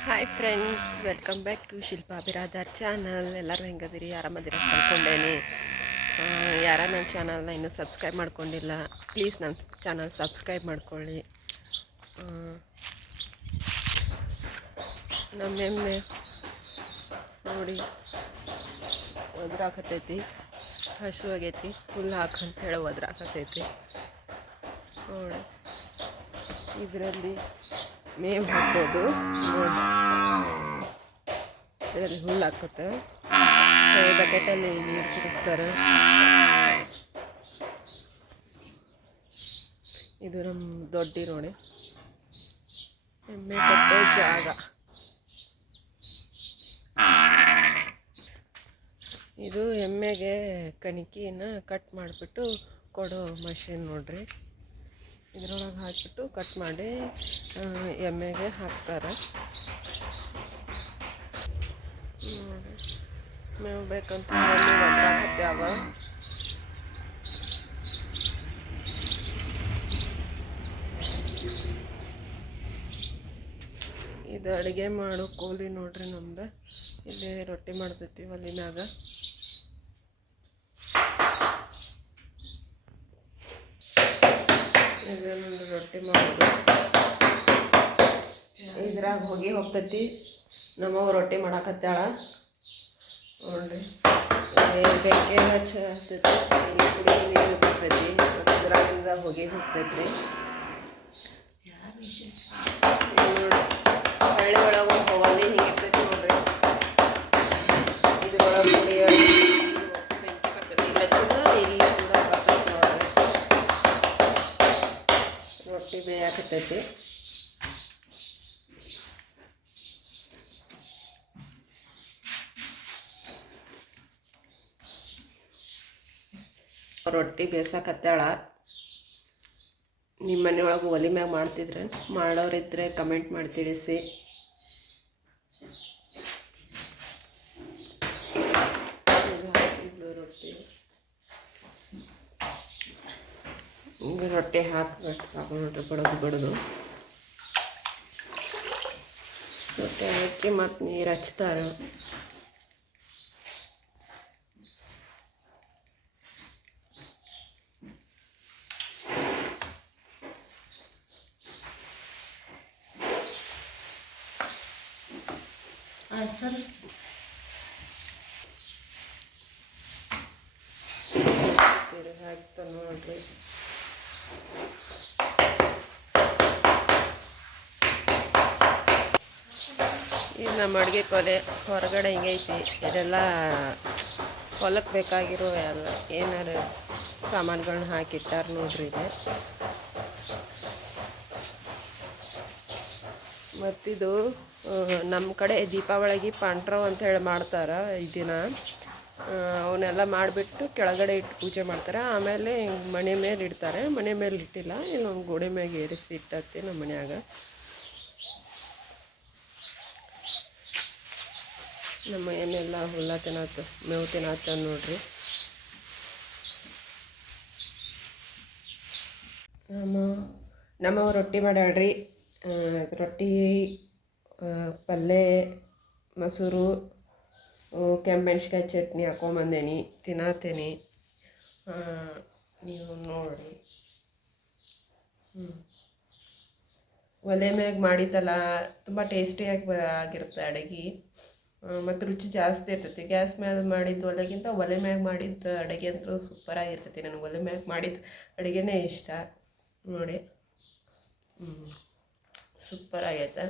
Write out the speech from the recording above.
Hi friends, welcome back to Shilpa Biradar channel. ಎಲ್ಲರೂ ಹೆಂಗದಿರಿ? ಆರಾಮದಿರಿ ಅಂತ ಅಂದ್ಕೊಂಡೇನೆ. ಯಾರ ನನ್ನ ಚಾನಲ್ನ ಇನ್ನೂ ಸಬ್ಸ್ಕ್ರೈಬ್ ಮಾಡ್ಕೊಂಡಿಲ್ಲ, ಪ್ಲೀಸ್ ನನ್ನ ಚಾನಲ್ ಸಬ್ಸ್ಕ್ರೈಬ್ ಮಾಡ್ಕೊಳ್ಳಿ. ನಮ್ಮ ಎಮ್ಮೆ ನೋಡಿ ಒದ್ರಾಕತೈತಿ, ಹಸು ಆಗೈತಿ, ಹುಲ್ಲು ಹಾಕಂತೇಳಿ ಒದ್ರಾಕತೈತಿ ನೋಡಿ. ಇದರಲ್ಲಿ ಮೇವು ಹಾಕೋದು ನೋಡಿ, ಇದರಲ್ಲಿ ಹುಲ್ಲು ಹಾಕುತ್ತೆ, ಬಕೆಟಲ್ಲಿ ನೀರು ಕುಡಿಸ್ತಾರೆ. ಇದು ನಮ್ಮ ದೊಡ್ಡಿ ನೋಡಿ, ಎಮ್ಮೆ ಕಟ್ಟೋ ಜಾಗ. ಇದು ಎಮ್ಮೆಗೆ ಕಣಿಕಿನ ಕಟ್ ಮಾಡಿಬಿಟ್ಟು ಕೊಡೋ ಮಷಿನ್ ನೋಡ್ರಿ. ಇದ್ರೊಳಗೆ ಹಾಕಿಬಿಟ್ಟು ಕಟ್ ಮಾಡಿ ಎಮ್ಮೆಗೆ ಹಾಕ್ತಾರೆ ನೋಡಿ. ಮೇವು ಬೇಕಂತ ಒದ್ರಾಕತ್ಯಾವ. ಇದು ಅಡುಗೆ ಮಾಡೋ ಕೋಲಿ ನೋಡ್ರಿ ನಮ್ದು. ಇಲ್ಲಿ ರೊಟ್ಟಿ ಮಾಡ್ತೈತಿ ಒಲಿನಾಗ. ಇದೊಂದು ರೊಟ್ಟಿ ಮಾಡೋದು, ಇದ್ರಾಗ ಹೊಗೆ ಹೋಗ್ತೈತಿ. ನಮ್ಮವ್ವ ರೊಟ್ಟಿ ಮಾಡಾಕತ್ತಾಳ ನೋಡ್ರಿ. ಬೆಂಕಿ ಹಚ್ಚತೈತಿ, ಕುಡಿ ನೀರು ಬರ್ತೈತಿ, ಇದ್ರಾಗಿಂದ ಹೊಗೆ ಹೋಗ್ತೈತ್ರಿ ನೋಡಿ. ಹಳ್ಳಿ ಒಳಗೆ ಹೊವಲ್ಲಿ ಹಿಂಗಿರ್ತೈತಿ ನೋಡ್ರಿ. ಇದ್ರೊಳಗೆ ಕುಡಿಯೋ ಬೆಂಕಿ ಬರ್ತೈತಿ, ಇಲ್ಲ ಕೂಡ ಇಲ್ಲಿ ಕೂಡ ಬರ್ತೈತಿ ನೋಡ್ರಿ. ರೊಟ್ಟಿ ಬೇಯಾಕತ್ತೈತಿ. ರೊಟ್ಟಿ ಬೇಯಿಸಕತ್ತಾಳ. ನಿಮ್ಮ ಮನೆಯೊಳಗೆ ಒಲೆ ಮ್ಯಾಗ ಮಾಡ್ತಿದ್ರೆ, ಮಾಡೋರಿದ್ರೆ ಕಮೆಂಟ್ ಮಾಡಿ ತಿಳಿಸಿ. ರೊಟ್ಟಿ ಹಾಕಬೇಕು ನೋಡ್ರಿ, ಬಡದು ರೊಟ್ಟಿ ಹಾಕಿ ಮತ್ತು ನೀರು ಹಚ್ತಾರೆ. ಹಾಕ್ತಾ ನೋಡ್ರಿ. ಇದು ನಮ್ಮ ಅಡುಗೆ ಕೊಲೆ ಹೊರಗಡೆ ಹಿಂಗೈತಿ. ಇದೆಲ್ಲ ಹೊಲಕ್ಕೆ ಬೇಕಾಗಿರೋ ಎಲ್ಲ ಏನಾರು ಸಾಮಾನುಗಳನ್ನ ಹಾಕಿಟ್ಟಾರ ನೋಡ್ರಿ ಇದೆ. ಮತ್ತಿದು ನಮ್ಮ ಕಡೆ ದೀಪಾವಳಿಗೆ ಪಾಂಡ್ರವ್ ಅಂತ ಹೇಳಿ ಮಾಡ್ತಾರೆ. ಈ ದಿನ ಅವನ್ನೆಲ್ಲ ಮಾಡಿಬಿಟ್ಟು ಕೆಳಗಡೆ ಇಟ್ಟು ಪೂಜೆ ಮಾಡ್ತಾರೆ. ಆಮೇಲೆ ಮನೆ ಮೇಲೆ ಇಡ್ತಾರೆ. ಮನೆ ಮೇಲೆ ಇಟ್ಟಿಲ್ಲ, ಇಲ್ಲೊಂದು ಗೋಡೆ ಮ್ಯಾಗೆ ಏರಿಸಿ ಇಟ್ಟತ್ತೆ ನಮ್ಮ ಮನ್ಯಾಗ. ನಮ್ಮ ಏನೆಲ್ಲ ಹುಲ್ಲ ತಿನ್ನತ್ತ, ಮೇವು ತಿನ್ನತ್ತ ನೋಡ್ರಿ. ನಮ್ಮವ ರೊಟ್ಟಿ ಮಾಡ್ಯಾಳ್ರಿ. ರೊಟ್ಟಿ, ಪಲ್ಯ, ಮೊಸರು, ಕೆಂಪಮೆಣ್ಸಿಕಾಯಿ ಚಟ್ನಿ ಹಾಕೊಂಬಂದೇನಿ, ತಿನ್ನತ್ತೇನೆ. ನೀವು ನೋಡಿ. ಒಲೆ ಮ್ಯಾಗ ಮಾಡಿದ್ದಲ್ಲ ತುಂಬ ಟೇಸ್ಟಿಯಾಗಿ ಆಗಿರುತ್ತೆ ಅಡುಗೆ, ಮತ್ತು ರುಚಿ ಜಾಸ್ತಿ ಇರ್ತೈತಿ. ಗ್ಯಾಸ್ ಮ್ಯಾಗ ಮಾಡಿದ್ದು ಒಲೆಗಿಂತ ಒಲೆ ಮ್ಯಾಗ ಮಾಡಿದ್ದು ಅಡುಗೆ ಅಂತೂ ಸೂಪರಾಗಿರ್ತೈತಿ. ನನಗೆ ಒಲೆ ಮ್ಯಾಗ ಮಾಡಿದ ಅಡುಗೆನೇ ಇಷ್ಟ ನೋಡಿ. ಸೂಪರ್ ಆಗೈತೆ.